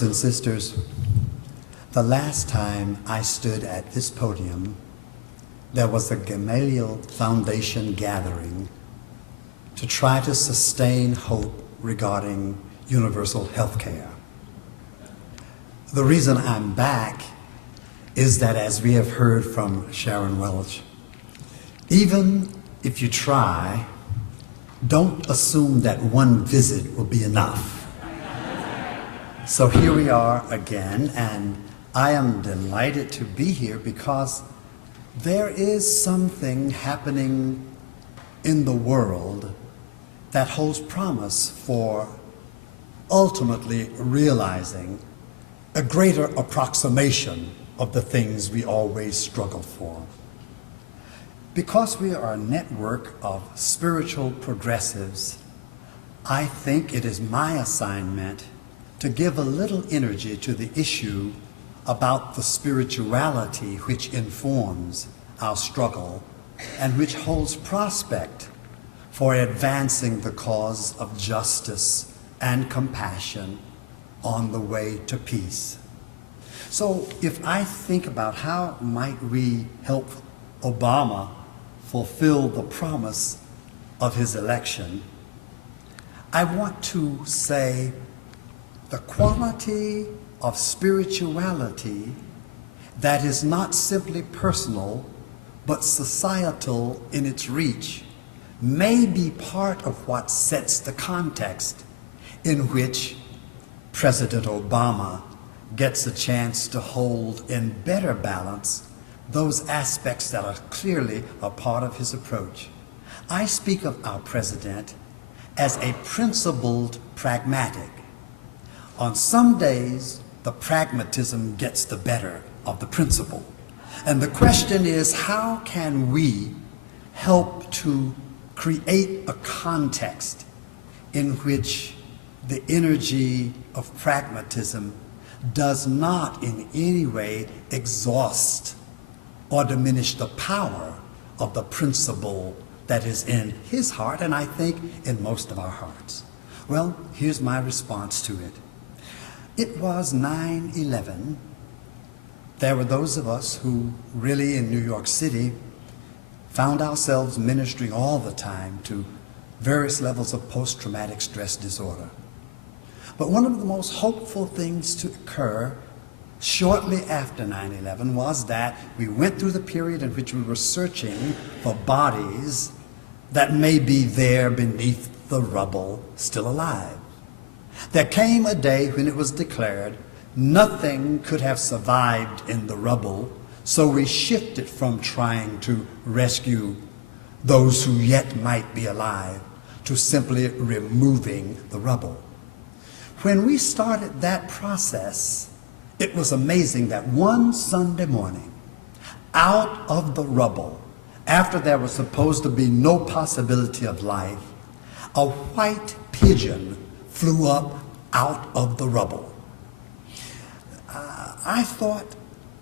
Brothers and sisters, the last time I stood at this podium, there was a Gamaliel Foundation gathering to try to sustain hope regarding universal health care. The reason I'm back is that, as we have heard from Sharon Welch, even if you try, don't assume that one visit will be enough. So here we are again, and I am delighted to be here because there is something happening in the world that holds promise for ultimately realizing a greater approximation of the things we always struggle for. Because we are a network of spiritual progressives, I think it is my assignment to give a little energy to the issue about the spirituality which informs our struggle and which holds prospect for advancing the cause of justice and compassion on the way to peace. So if I think about how might we help Obama fulfill the promise of his election, I want to say the quality of spirituality that is not simply personal but societal in its reach may be part of what sets the context in which President Obama gets a chance to hold in better balance those aspects that are clearly a part of his approach. I speak of our president as a principled pragmatic. On some days, the pragmatism gets the better of the principle. And the question is, how can we help to create a context in which the energy of pragmatism does not in any way exhaust or diminish the power of the principle that is in his heart, and I think in most of our hearts? Well, here's my response to it. It was 9/11. There were those of us who really in New York City found ourselves ministering all the time to various levels of post-traumatic stress disorder. But one of the most hopeful things to occur shortly after 9/11 was that we went through the period in which we were searching for bodies that may be there beneath the rubble, still alive. There came a day when it was declared nothing could have survived in the rubble, so we shifted from trying to rescue those who yet might be alive to simply removing the rubble. When we started that process, it was amazing that one Sunday morning, out of the rubble, after there was supposed to be no possibility of life, a white pigeon flew up out of the rubble. I thought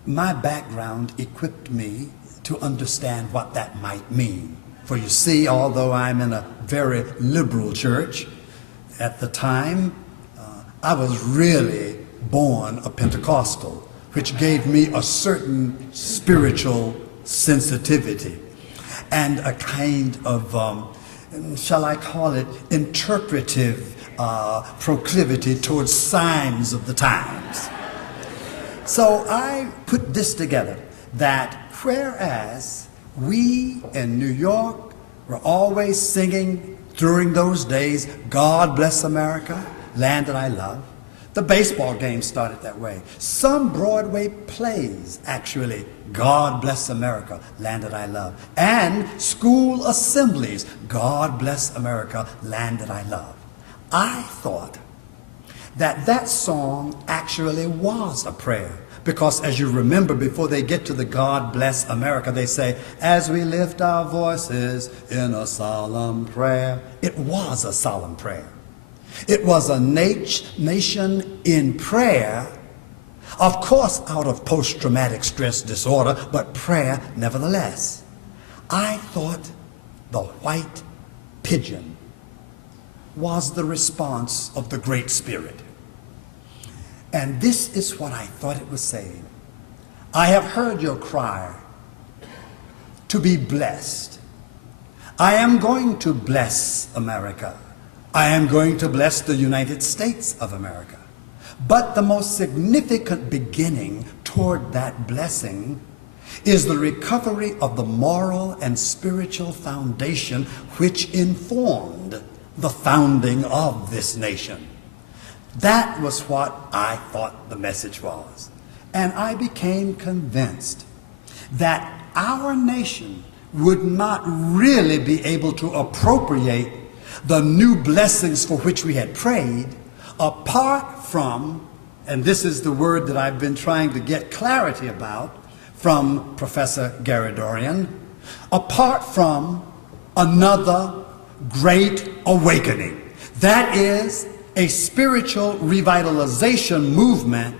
my background equipped me to understand what that might mean. For you see, although I'm in a very liberal church, at the time, I was really born a Pentecostal, which gave me a certain spiritual sensitivity and a kind of, shall I call it, interpretive proclivity towards signs of the times. So I put this together, that whereas we in New York were always singing during those days, God Bless America, Land That I Love, the baseball game started that way. Some Broadway plays, actually, God Bless America, Land That I Love. And school assemblies, God Bless America, Land That I Love. I thought that that song actually was a prayer. Because as you remember, before they get to the God Bless America, they say, as we lift our voices in a solemn prayer. It was a solemn prayer. It was a nation in prayer, of course out of post-traumatic stress disorder, but prayer nevertheless. I thought the white pigeon was the response of the Great Spirit. And this is what I thought it was saying. I have heard your cry to be blessed. I am going to bless America. I am going to bless the United States of America. But the most significant beginning toward that blessing is the recovery of the moral and spiritual foundation which informed the founding of this nation. That was what I thought the message was. And I became convinced that our nation would not really be able to appropriate the new blessings for which we had prayed apart from, and this is the word that I've been trying to get clarity about from Professor Garadorian, apart from another great awakening. That is a spiritual revitalization movement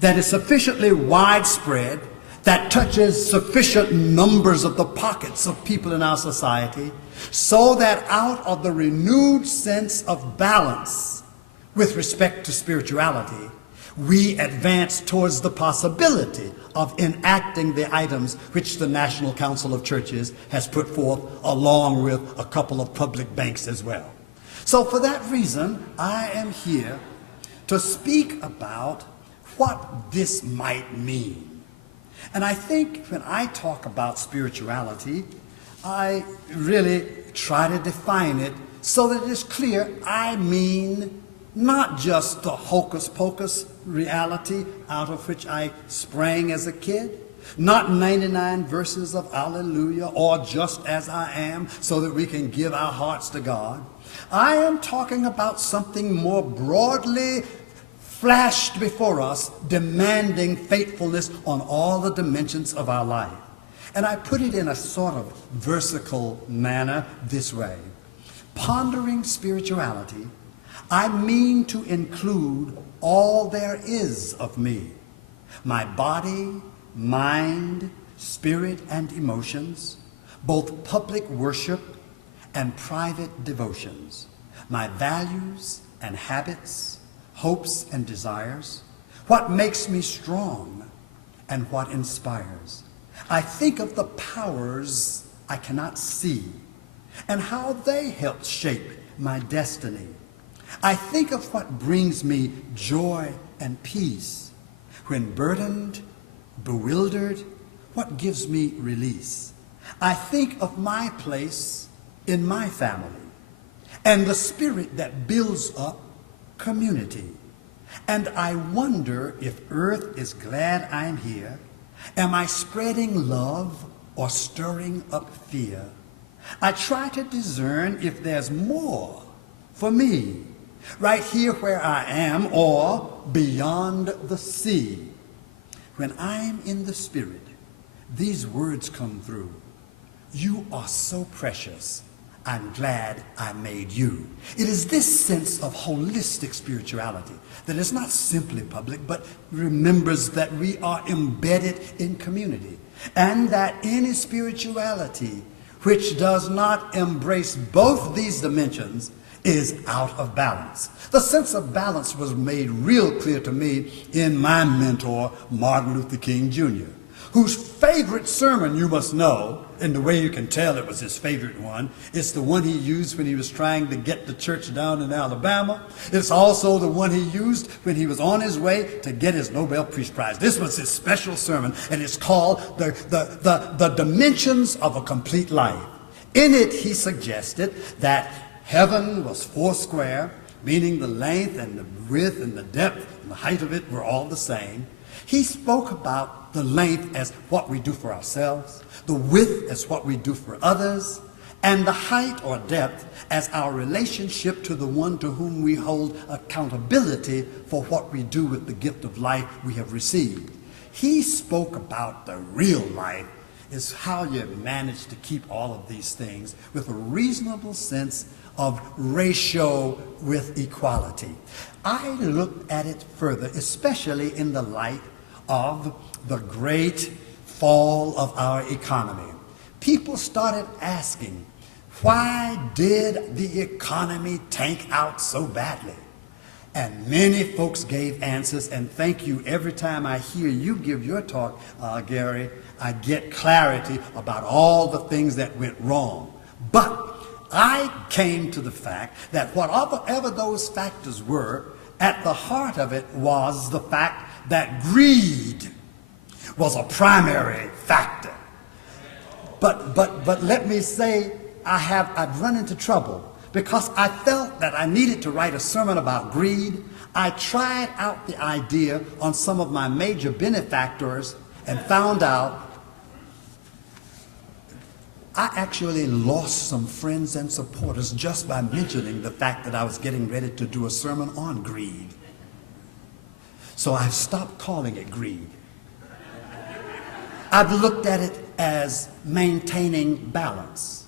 that is sufficiently widespread, that touches sufficient numbers of the pockets of people in our society, so that out of the renewed sense of balance with respect to spirituality, we advance towards the possibility of enacting the items which the National Council of Churches has put forth, along with a couple of public banks as well. So for that reason, I am here to speak about what this might mean. And I think when I talk about spirituality, I really try to define it so that it is clear I mean not just the hocus pocus reality out of which I sprang as a kid, not 99 verses of Alleluia or just as I am so that we can give our hearts to God. I am talking about something more broadly flashed before us, demanding faithfulness on all the dimensions of our life. And I put it in a sort of versical manner this way. Pondering spirituality, I mean to include all there is of me, my body, mind, spirit, and emotions, both public worship and private devotions, my values and habits, hopes and desires, what makes me strong and what inspires. I think of the powers I cannot see and how they help shape my destiny. I think of what brings me joy and peace. When burdened, bewildered, what gives me release? I think of my place in my family and the spirit that builds up community. And I wonder if earth is glad I'm here. Am I spreading love or stirring up fear? I try to discern if there's more for me, right here where I am or beyond the sea. When I'm in the Spirit, these words come through. You are so precious. I'm glad I made you. It is this sense of holistic spirituality that is not simply public, but remembers that we are embedded in community, and that any spirituality which does not embrace both these dimensions is out of balance. The sense of balance was made real clear to me in my mentor, Martin Luther King Jr., whose favorite sermon, you must know, and the way you can tell it was his favorite one, it's the one he used when he was trying to get the church down in Alabama. It's also the one he used when he was on his way to get his Nobel Peace Prize. This was his special sermon, and it's called the Dimensions of a Complete Life. In it, he suggested that heaven was foursquare, meaning the length and the width and the depth and the height of it were all the same. He spoke about the length as what we do for ourselves, the width as what we do for others, and the height or depth as our relationship to the one to whom we hold accountability for what we do with the gift of life we have received. He spoke about the real life is how you manage to keep all of these things with a reasonable sense of ratio with equality. I looked at it further, especially in the light of the great fall of our economy. People started asking, why did the economy tank out so badly? And many folks gave answers, and thank you. Every time I hear you give your talk, Gary, I get clarity about all the things that went wrong. But I came to the fact that whatever those factors were, at the heart of it was the fact that greed was a primary factor. But let me say, I've run into trouble because I felt that I needed to write a sermon about greed. I tried out the idea on some of my major benefactors and found out I actually lost some friends and supporters just by mentioning the fact that I was getting ready to do a sermon on greed. So I've stopped calling it greed. I've looked at it as maintaining balance.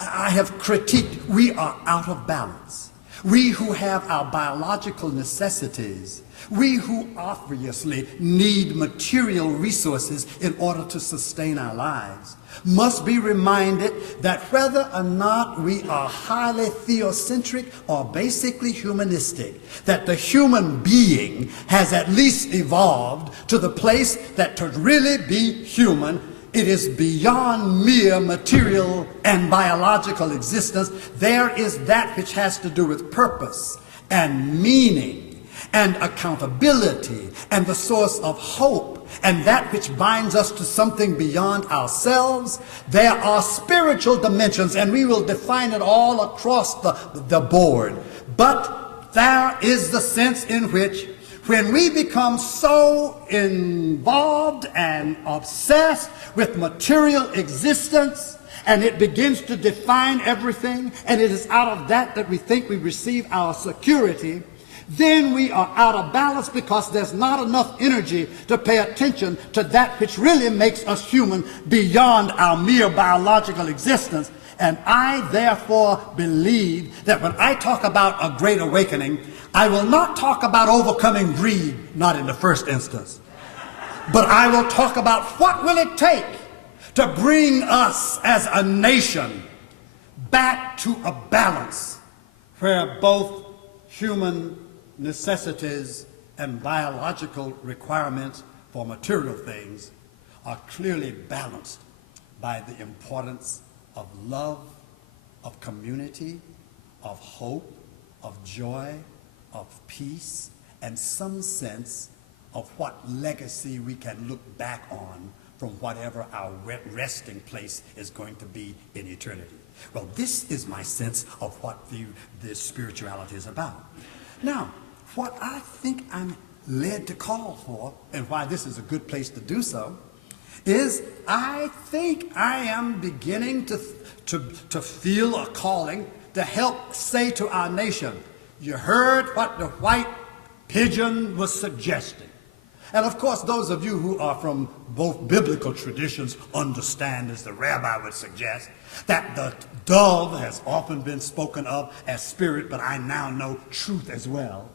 I have critiqued, we are out of balance. We who have our biological necessities, we who obviously need material resources in order to sustain our lives, must be reminded that whether or not we are highly theocentric or basically humanistic, that the human being has at least evolved to the place that to really be human, it is beyond mere material and biological existence. There is that which has to do with purpose and meaning and accountability and the source of hope and that which binds us to something beyond ourselves. There are spiritual dimensions, and we will define it all across the board. But there is the sense in which when we become so involved and obsessed with material existence, and it begins to define everything, and it is out of that that we think we receive our security, then we are out of balance because there's not enough energy to pay attention to that which really makes us human beyond our mere biological existence. And I therefore believe that when I talk about a great awakening, I will not talk about overcoming greed, not in the first instance, but I will talk about what will it take to bring us as a nation back to a balance where both human necessities and biological requirements for material things are clearly balanced by the importance of love, of community, of hope, of joy, of peace, and some sense of what legacy we can look back on from whatever our resting place is going to be in eternity. Well, this is my sense of what this spirituality is about. Now, what I think I'm led to call for, and why this is a good place to do so, is I think I am beginning to feel a calling to help say to our nation, you heard what the white pigeon was suggesting. And of course, those of you who are from both biblical traditions understand, as the rabbi would suggest, that the dove has often been spoken of as spirit, but I now know truth as well.